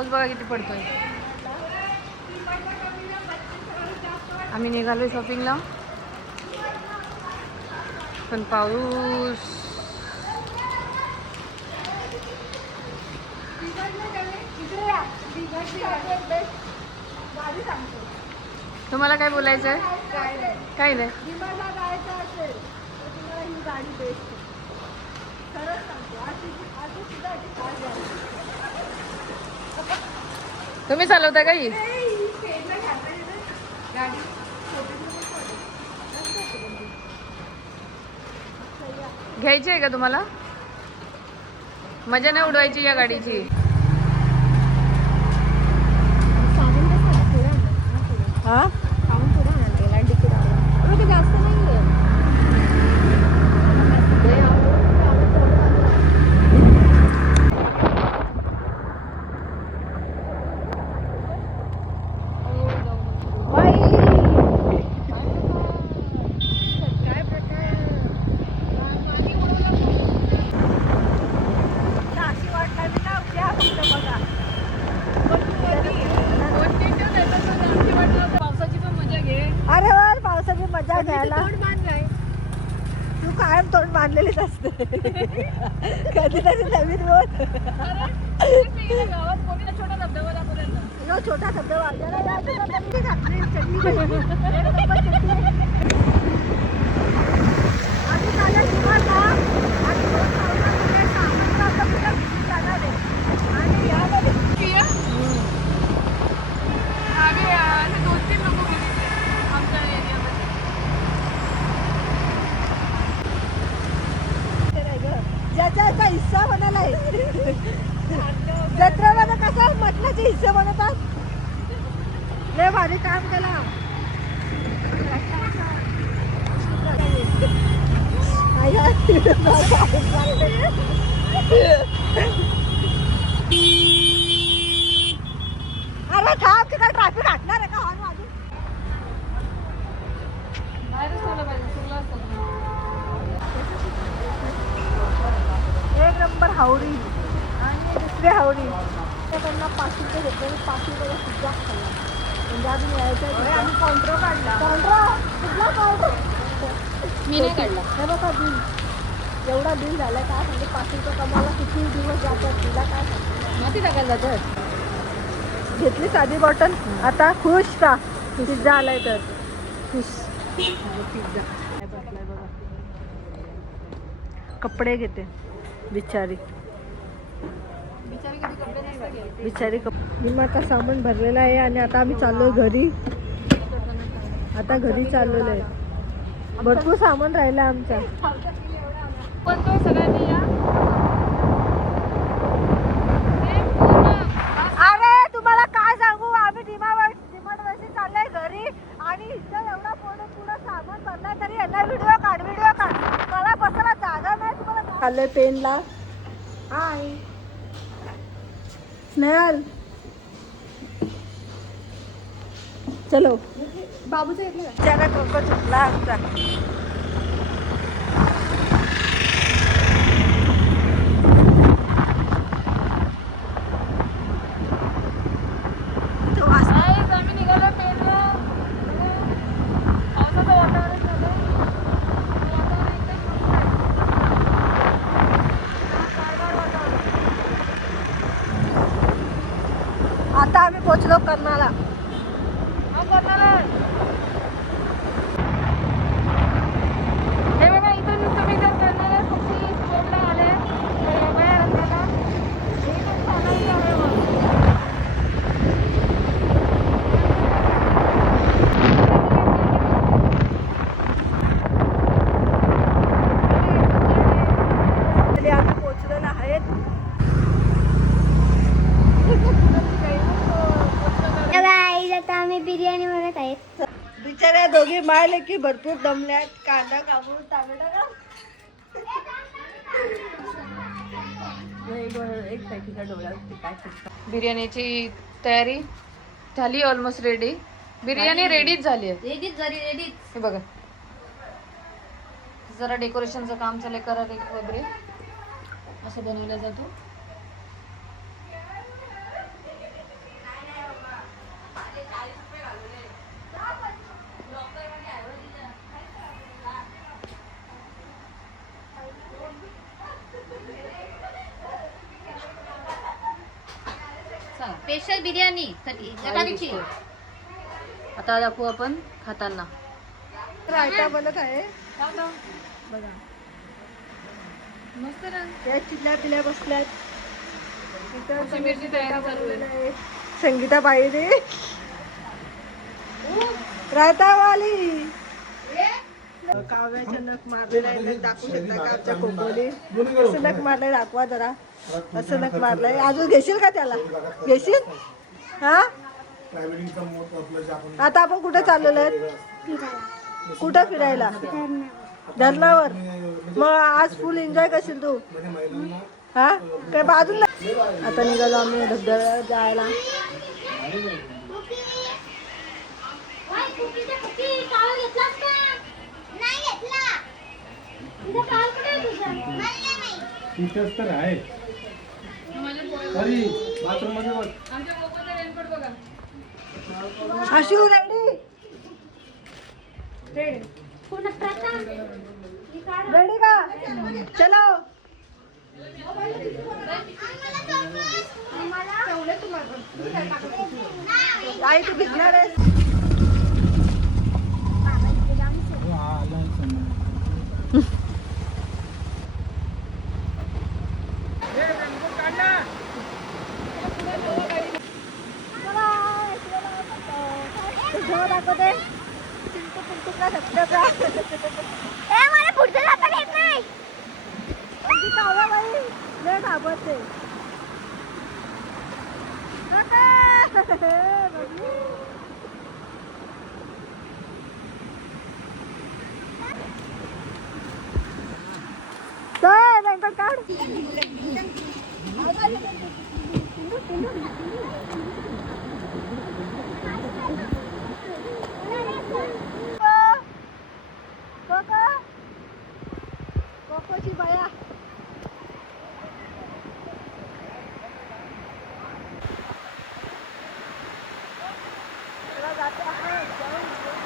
पाऊस बघा किती पडतोय. आम्ही निघालोय शॉपिंगला पण पाऊस. तुम्हाला काय बोलायचं आहे काय नाही. तुम्ही चालवता का ही? घ्यायची आहे का तुम्हाला? मजा नाही उडवायची या गाडीची. हा पावसाची पण मजा घे अरे वर मजा घ्यायला. तू कायम तोंड बांधलेलीच असते. कधीतरी नवीन बोल गावात कोणी ना छोटा शब्द नक्की घातली, चटणी घातली. एक नंबर चटणी. आम्ही काल निघालो आणि मग पावसामध्ये सावंतवाडीला कुठं फिरून जाणार आहे. आणि यामध्ये आम्ही असे दोन तीन लोक बघितले आमच्या एरियामध्ये ते नाही गं. ज्याचा ज्याचा हिस्सा बनायला आहे जत्रेमध्ये कसं मटणाचे हिस्से बनवतात लय भारी काम केला. अरे थांब की काय ट्रॅफिक हटणार आहे का? नंबर हावडी आणि दुसरी हावडी त्यांना पाच रुपये घेतले आणि पाच रुपये पिझ्झा खाल्ला. म्हणजे आम्ही यायचं आम्ही काउंटर काढला. काउंटर? कुठला काउंटर? मी नाही काढला. हे बघा बिल. एवढा बिल झाला काय म्हणजे पाच रुपये कमाला किती दिवस जातात? तिला काय माती टाकायला जातात घेतली साधी बॉटल. आता खुश का? पिझ्झा आलाय तर. खुश. पिझ्झा. कपडे घेते. बिचारी. बिचारी बिचारी कप विमाचा सामान भरलेला आहे आणि आता आम्ही चाललोय घरी. आता घरी चाललेलो आहे भरपूर सामान राहिलं आमचं पण तो सगळ्यांनी या हे पूर्ण अरे तुम्हाला काय सांगू आम्ही डिमावर डिमांडवरती चाललोय घरी आणि इथं एवढा पुढे पुढं सामान भरलाय तरी यांना व्हिडिओ काढ व्हिडिओ काढ मला बसायला जागा नाही तुम्हाला चाललोय पेनला हाय स्नेहल चलो बाबूचं घेतलं का बिचारा कोको चुकला आमचा तो वास- आज आम्ही निघालो पेनला पावसाचं वातावरण झालं वातावरण एकदम मस्त आता आम्ही पोचलो कर्नाला आहे हा करणार हे बघा इथून तुम्ही जर करणार कुठली स्पोर्टला आले तर रंगाळा रंगाला इथून चालायचं आहे मग तरी आम्ही पोचलेलो आहेत गाईज आता आम्ही बिर्याणी बनवत आहेत दोघी मायले की भरपूर दमल्यात कांदा कापून टामॅटो का बिर्याणीची तयारी झाली ऑलमोस्ट रेडी बिर्याणी रेडीच झाली आहे. रेडीच झाली रेडीच हे बघा. जरा डेकोरेशनचं काम चाललंय करा वगैरे. असं बनवलं जातो. बिर्याणी आता दाखवू आपण खाताना. रायता बनत आहे. बघा. मस्त ना पिल्या बसल्यात. संगीता बाईने. रायतावाली. काव्याच्या नख मारलेला आहे दाखवू शकता का आमच्या कोकोली? असं नख मारलंय. दाखवा जरा. असं नख मारलंय. अजून घेशील का त्याला? घेशील? हा? आता आपण कुठे चाललेलो आहे कुठं फिरायला? धरणावर. मग आज फुल एन्जॉय करशील तू. हा? काय बाजूला आता निघालो आम्ही धबधब्यावर जायला. आहे. अरे बाथरूममध्ये बघ. आशू रेडी. रेडी का? चलो. आई तू भिजणार आहेस तुझं दाखवते चिंटू पिंटूला धबधबा मला पुढचं जाता येत नाही पण ती कावळा बाई लय घाबरते काका! बबली. चल, रेनकोट काढ कोको कोकोची बाया चला जाते आपण जाऊन येऊ.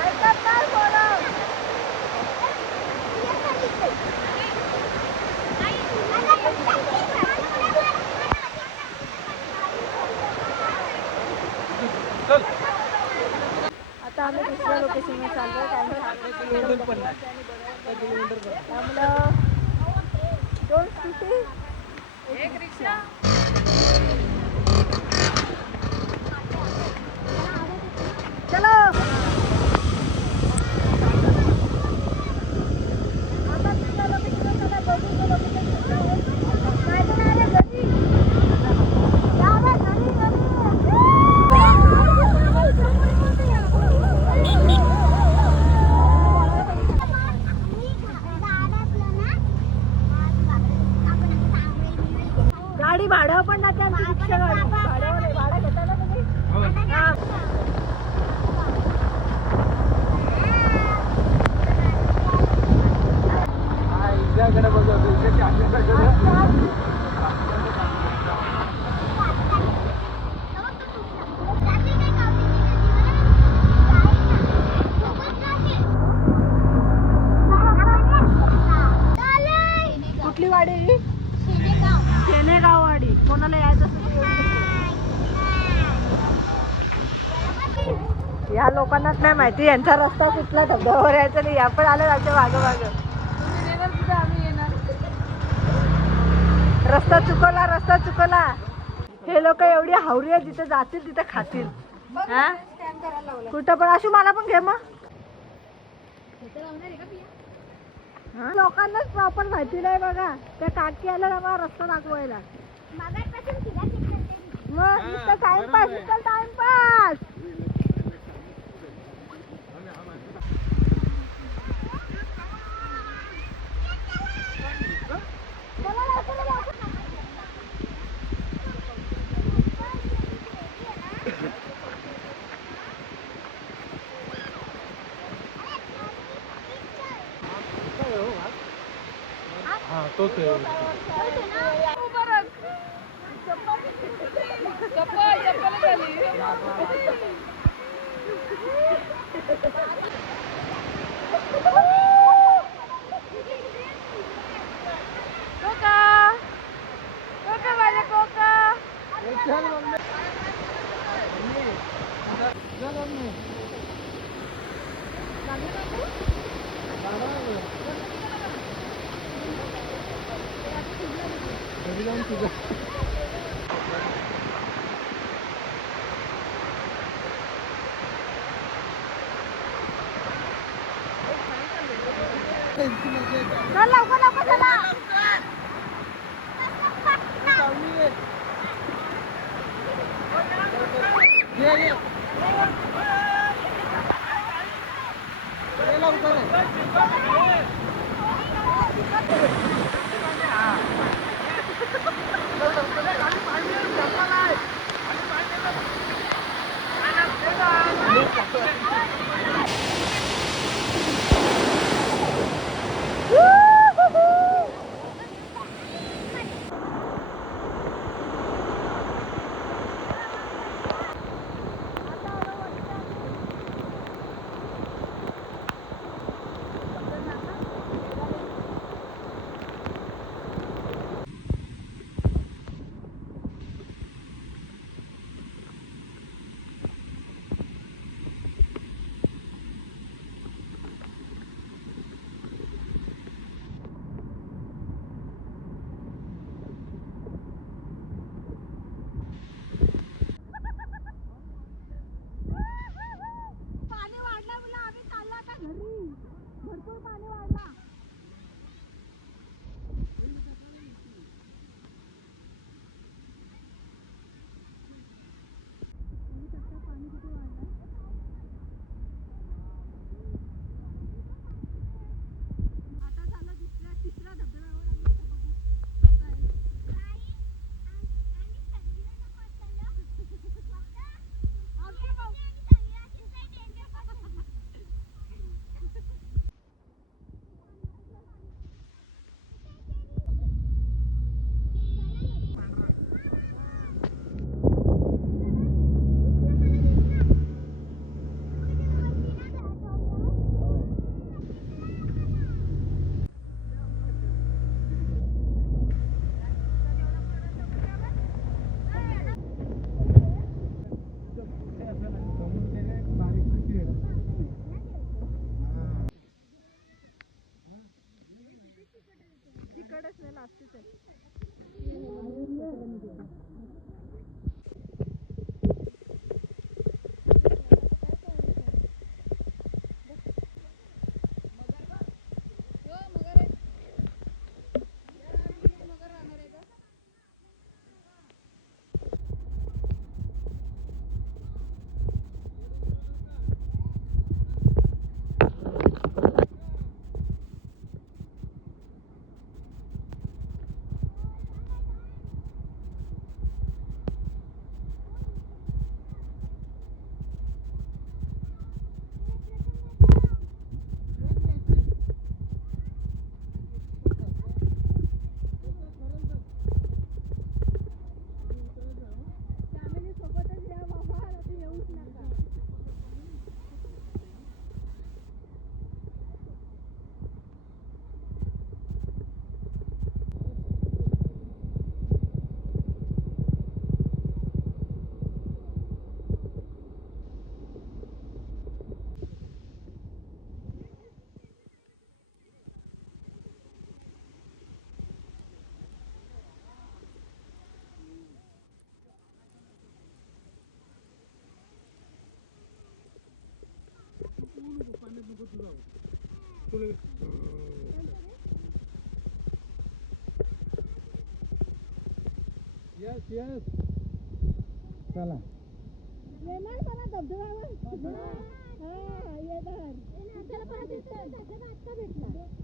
ऐकत नाही बोलत. आता आम्ही दुसऱ्या लोकेशनवर चाललो त्यामुळे दोन स्कूटी एक रिक्षा चलो आता दुसऱ्या लोकेशनवर चला, दोघी लोकेशन काय नाही रे घरी. जा बे, घरी, गाडी भाडं पण ना त्या रिक्षा गाडी भाड्यावर आहे. भाडं घेता ना तुम्ही हा. कुठली वाडी ही? शेनेगाव वाडी कोणाला यायचं असेल तर येऊ शकतो. या लोकांनाच नाही माहिती यांचा रस्ता कुठला धबधब्यावर यायचा नाही या पण आले आमच्या मागं मागं. रस्ता चुकवला रस्ता चुकवला. हे लोक एवढी हावरी आहे जिथे जातील तिथे खातील. हा? कुठं पण अशी मला पण घे मग? लोकांनाच प्रॉपर माहिती नाही बघा. त्या काकी आल्या ना मला रस्ता दाखवायला. मग टाइमपास टाइमपास भरपूर पाणी वाढला आता আসতেছেন Yes, yes. Salah. Memang sama tak berjalan. Ah, ya dah. Ini adalah pasir. Jangan kita berjalan.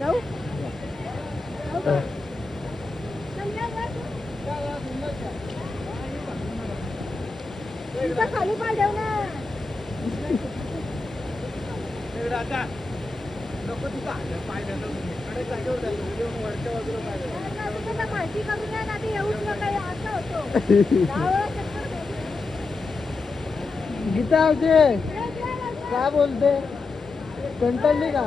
जाऊ खाली पाय ना तुम्हाला माहिती करून ना येऊच नका हे असं होतो. गीता ना, काय बोलते कंटाळली का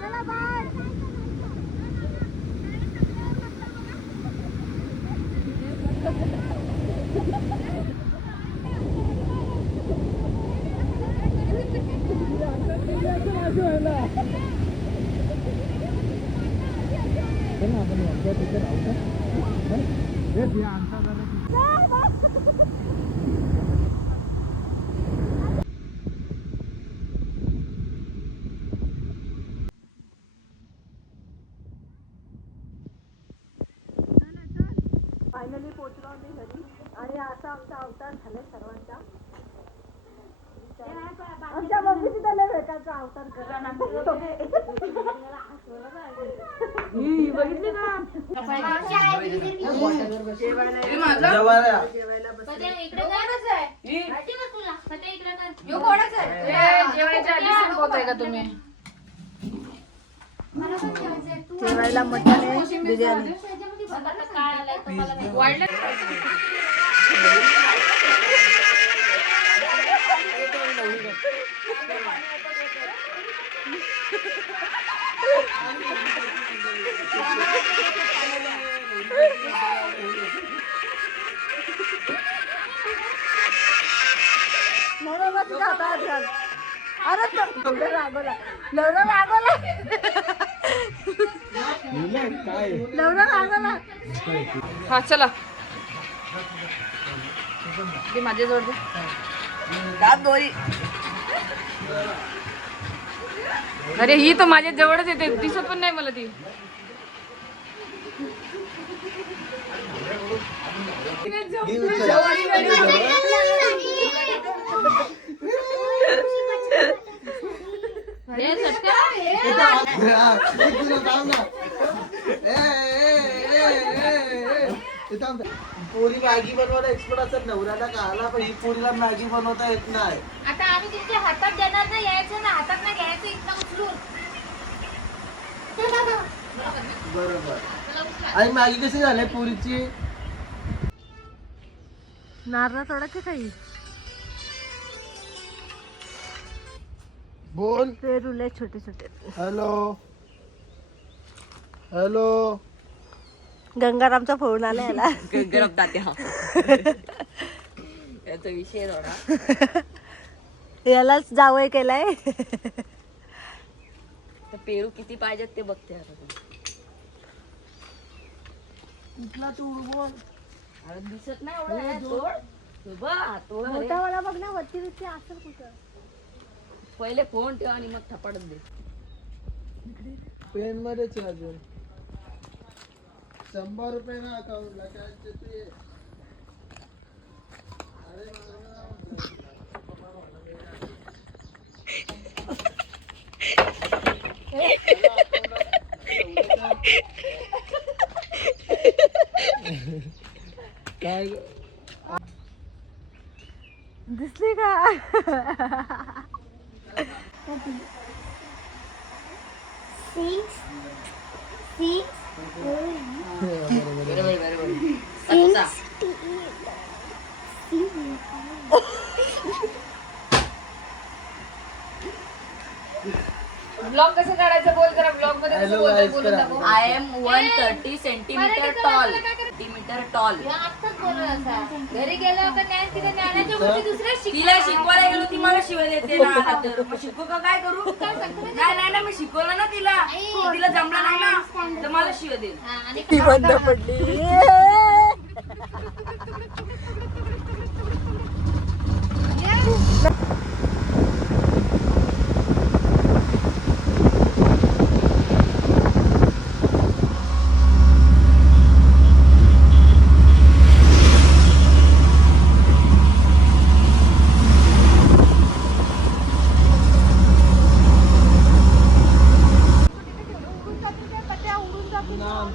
चला बाय चल ना आपण वरच्या तिथे राहू का हं? हे ते आणता जरा तिथे. फायनली पोहोचलो आम्ही घरी. आणि असा आमचा अवतार झालाय सर्वांचा. आमच्या मम्मीची तर लय अवतार करा बघितली का जेवायला मटण आहे बिर्याणी. नवरा तुझ्या हातात घाल. अरे तो नवरा रागवला. नवरा रागवला लिहिलंय काय नवरा रागवला हा चला. ते माझ्याजवळ दे. अरे ही तर माझ्या जवळच येते. दिसत पण नाही मला ती हे सत्य पोरी मॅगी बनवायला एक्सपर्ट असतात नवऱ्याला कळाला पण ही पोरीला मॅगी बनवता येत नाही. आता आम्ही तुमच्या हातात देणार ना यायचं ना हातात नाही घ्यायचं इथं उचलून. बरोबर. आणि मॅगी कशी झाली पोरीची? नारळ तोडायचे काही? बोल. पेरूले छोटे छोटे हॅलो. हॅलो. गंगारामचा फोन आला याला. गरम तात्या. याचा विषय थोडा. यालाच जावई केलाय. तर पेरू किती पाहिजेत ते बघते आता तू. कुठला तू बोल. अरे दिसत नाही एवढं. तोड तू बघ, तोड रे. मोठा मला बघ ना वरती वरती असेल कुठं. पहिले फोन ठेव आणि मग थपाडत दे. पेन मध्येच आहे अजून. शंभर रुपये ना अकाउंटला काय ते काय दिसली का सिक्स सिक्स बरोबर बरोबर सच्चा. ब्लॉग कसं काढायचं बोल करा. ब्लॉगमध्ये I am one thirty centimeter tall centimeter tall आत्ताच बोलून असा. घरी गेल्यावर का ज्ञान तिथे ज्ञानाच्या गोष्टी दुसऱ्या शिक तिला शिकवायला गेलो ती मला शिवाय देते ना आता तर. मग शिकू का काय करू? नाही नाही ना मी शिकवलं ना तिला. तिला जमलं नाही ना तर मला शिव देईल. आणि ती बंद पडली.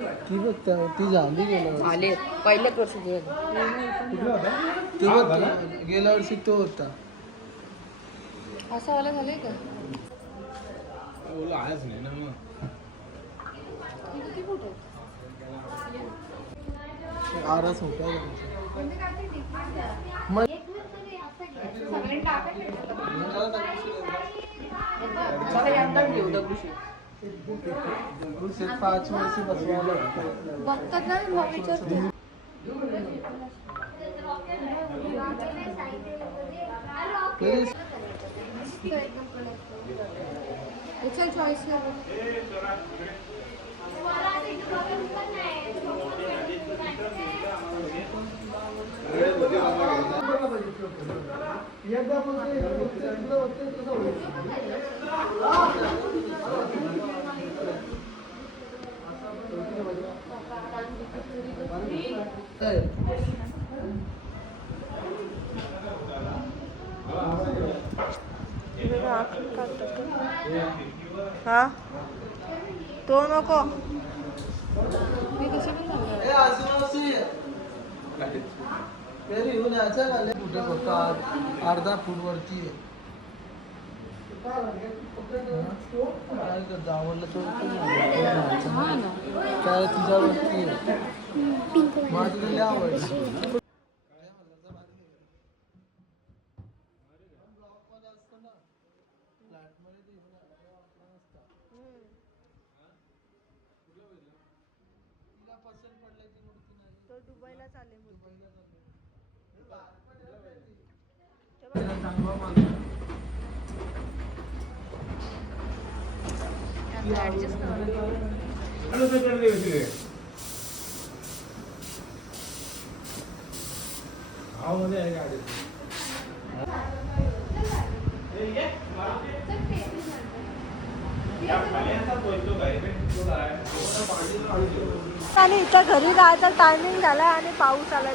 ती बघ त्या- ती झाली गेल्या वर्षी. आले. पहिल्या वर्ष ती बघ गेल्या वर्षी तो होता. असं वाला झालंय का? आरस होता पाच वर्षी बसवायला होतं. बघतात ना मग विचारते तरी चल चॉईस एकदा पण ते होते, तुला होते, तसं होईल. हा तो नको ए, आजूबाजूची. घरी येऊन यायचं का? लय कुठे फक्त आर- अर्धा फूट वरती आहे. काय करतो आवडलं तर तो घ्यायचा. काय तुझ्यावरती आहे. मला तुला लय चालले आणि इथं घरी जायचा टायमिंग झाला आणि पाऊस आला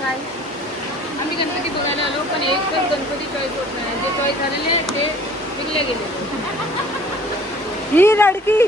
काय आम्ही गणपती बघायला आलो पण एकच गणपती चॉईस होत नाही. जे चॉईस झालेले ते विकले गेले. ही लडकी.